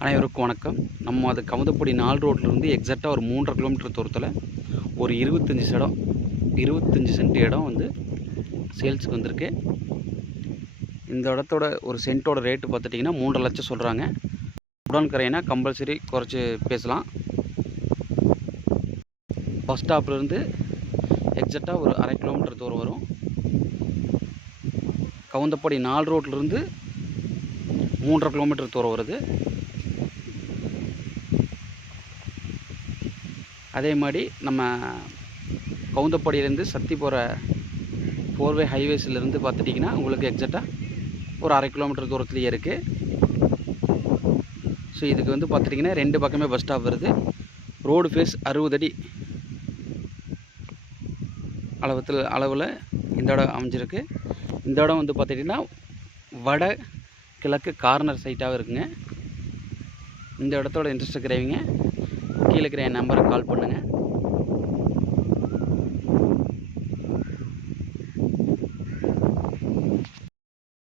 அனைவருக்கும் வணக்கம். நம்ம அது கமுதப்படி 4 ரோட்லேருந்து எக்ஸாக்டாக ஒரு 3.5 கிலோமீட்டர் தூரத்தில் ஒரு 25 சென்ட் இடம் வந்து சேல்ஸுக்கு வந்திருக்கு. இந்த இடத்தோட ஒரு சென்ட்டோட ரேட்டு பார்த்துட்டிங்கன்னா 3.5 லட்சம் சொல்கிறாங்க. உடன் கரையினா கம்பல்சரி குறைச்சி பேசலாம். பஸ் ஸ்டாப்லேருந்து எக்ஸாக்டாக ஒரு 1/2 கிலோமீட்டர் தூரம் வரும். கவுந்தப்படி 4 ரோட்லேருந்து 3.5 கிலோமீட்டர் தூரம் வருது. அதே மாதிரி நம்ம கவுந்தப்படியிலேருந்து சக்தி போகிற 4-வே ஹைவேஸ்லேருந்து பார்த்துட்டிங்கன்னா உங்களுக்கு எக்ஸாக்டாக ஒரு 1/2 கிலோமீட்டர் தூரத்துலேயே இருக்குது. ஸோ இதுக்கு வந்து பார்த்துட்டிங்கன்னா 2 பக்கமே பஸ் ஸ்டாப் வருது. ரோடு ஃபேஸ் 60 அடி அளவில் இந்த இடம் அமைஞ்சிருக்கு. இந்த இடம் வந்து பார்த்துட்டிங்கன்னா வட கிழக்கு கார்னர் சைட்டாகவும் இருக்குங்க. இந்த இடத்தோட இன்ட்ரெஸ்ட் இருக்கிறவங்க கீழே இருக்கிற என் நம்பரை கால் பண்ணுங்கள்.